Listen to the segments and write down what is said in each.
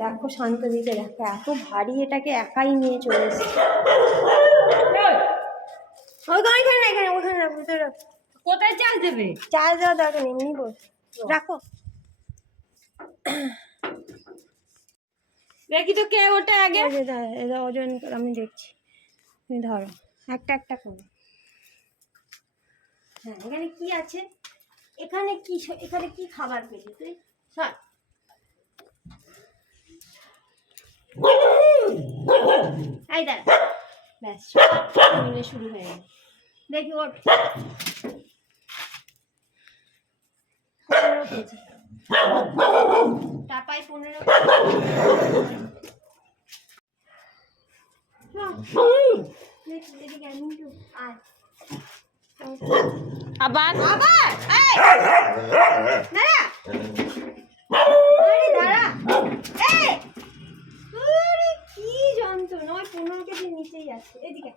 দেখো শান্ত দিকে, দেখো এত ভারী, এটাকে একাই নিয়ে চলে এসেছে। কোথায় চার্জ দেবে? চার্জ দেওয়া দরকার নেই, এমনি বস রাখো। দেখি তো কে ওটা আগে। ওজন আমি দেখছি, তুমি ধরো একটা একটা করে। হ্যাঁ, এখানে কি আছে? এখানে কি খাবার পেলি তুই? সর। এই দাঁড়া, ব্যাস মিলে শুরু হয়ে গেল। দেখি ওর 15 কেজি, টাপাই 15 কেজি। আবার কি যন্ত্রণা, 15 কেজির নিচেই আছে। এদিকে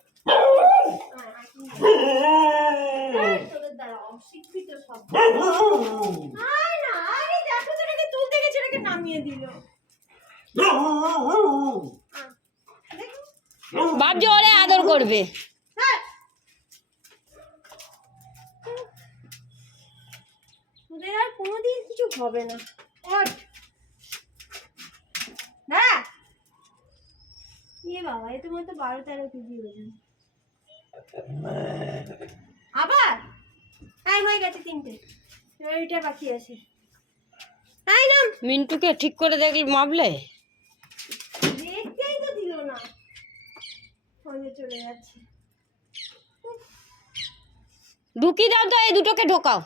তোদের দ্বারা অশিক্ষিত সব। দেখো তো, এটাকে তুলতে গেছে, এটাকে নামিয়ে দিল। ভাবছি ওরে আদর করবে। তোদের আর কোনোদিন কিছু হবে না। বাবা, এ তোমার তো 12-13 কেজি ওজন। আবার হয়ে গেছে 3টে, এবার এটা বাকি আছে। মিন্টুকে ঠিক করে দেখলে মাপলে, দেখতেই তো দিল না, চলে যাচ্ছে। ঢুকিয়ে দাও তো, এই দুটোকে ঢোকাও।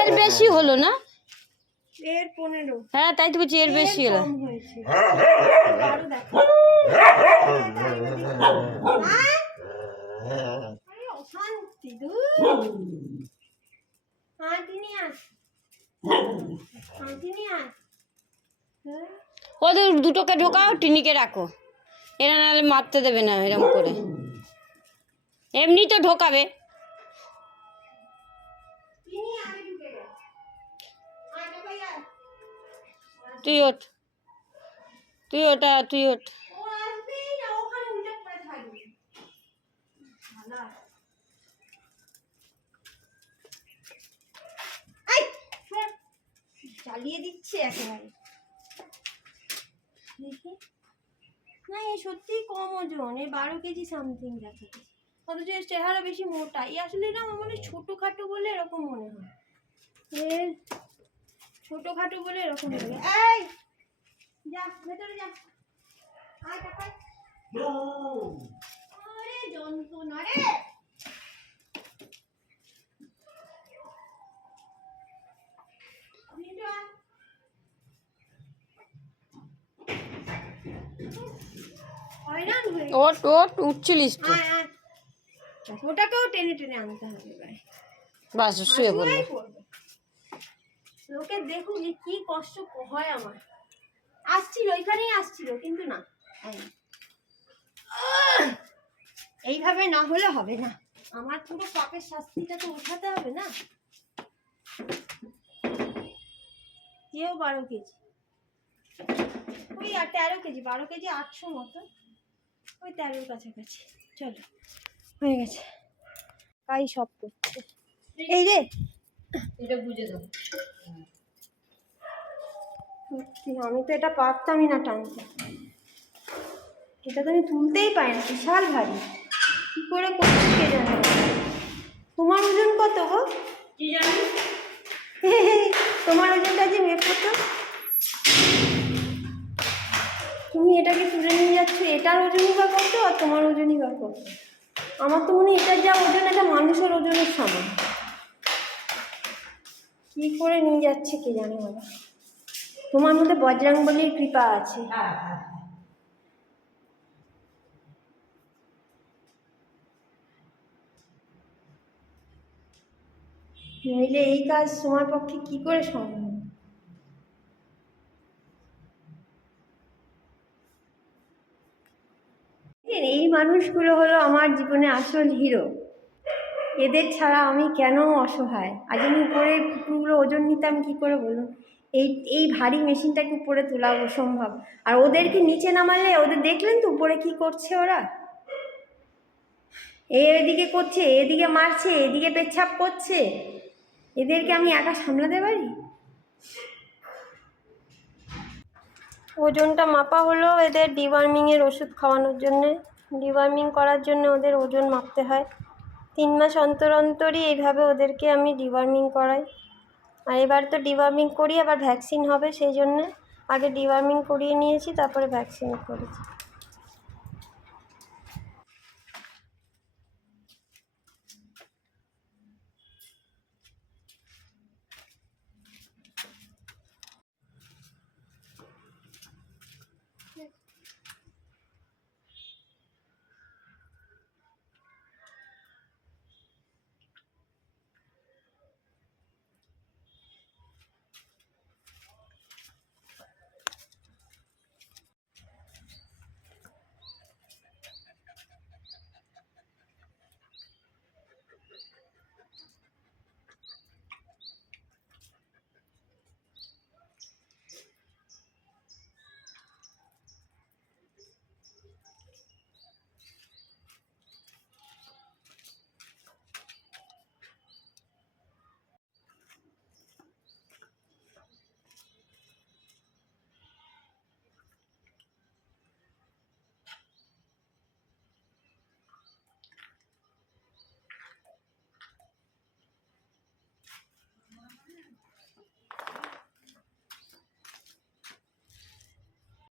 এর বেশি হলো না? এর 15। হ্যাঁ, তাই তো বলছি, এর বেশি হলো। ওদের দুটোকে ঢোকাও, টিনিকে রাখো। এরা নাহলে মারতে দেবে না এরকম করে, এমনি তো ঢোকাবে। তুই ওঠ, তুই ওঠ। চালিয়ে দিচ্ছে একেবারে। দেখি না, এ সত্যি কম ওজন, এ 12 কেজি সামথিং দেখা, অথচ এর চেহারা বেশি মোটা। এ আসলে না আমার মনে ছোটোখাটো বলে এরকম মনে হয়, এর ছোটোখাটো বলে এরকম লাগে। এই যা ভেতরে যা, আরে যন্ত্রণা রে। উঠছিলিস তো। ওটাকেও টেনে টেনে আনতে হবে, বাস শুয়ে পড়লো। লোকে দেখুক যে কি কষ্ট হয় আমার। আসছিল, এখানেই আসছিল, কিন্তু না, এইভাবে না হলে হবে না। আমার পুরো পাপের শাস্তিটা তো উঠাতে হবে না। কেউ 12 কেজি, ওই 13 কেজি, 12 কেজি 800 মতো, ওই 13 কাছাকাছি। চলো, হয়ে গেছে, তাই সব করছে। এই রে, এটা বুঝে দাও। আমি তো এটা পারতামই না টানতে, এটা তো আমি তুলতেই পারি না, বিশাল ভারী। কি করে করছি কে জানে। তোমার ওজন কত গো? কি জানি, তোমার ওজনটা যে মেপ করতো, তুমি এটাকে তুলে নিয়ে যাচ্ছ, এটার ওজনই বা কত আর তোমার ওজনই বা কত? আমার তো মনে হয় এটার যা ওজন, এটা মানুষের ওজনের সমান। কি করে নিয়ে যাচ্ছে কে জানে বাবা। তোমার মধ্যে বজরংবলীর কৃপা আছে। নইলে এই কাজ তোমার পক্ষে কি করে সম্ভব? এই মানুষগুলো হলো আমার জীবনে আসল হিরো। এদের ছাড়া আমি কেন অসহায়? আজ আমি উপরে কুকুরগুলো ওজন নিতাম কী করে বলুন? এই এই ভারী মেশিনটাকে উপরে তোলা অসম্ভব। আর ওদেরকে নিচে নামালে, ওদের দেখলেন তো উপরে কী করছে ওরা? এদিকে করছে, এদিকে মারছে, এদিকে পেচ্ছাপ করছে। এদেরকে আমি একা সামলাতে পারি? ওজনটা মাপা হলো এদের ডিওয়ার্মিংয়ের ওষুধ খাওয়ানোর জন্যে। ডিওয়ার্মিং করার জন্য ওদের ওজন মাপতে হয়। 3 মাস অন্তর অন্তরই এইভাবে ওদেরকে আমি ডিওয়ার্মিং করাই। আর এবার তো ডিওয়ার্মিং করি, আবার ভ্যাকসিন হবে, সেই জন্যে আগে ডিওয়ার্মিং করিয়ে নিয়েছি, তারপরে ভ্যাকসিন করেছি।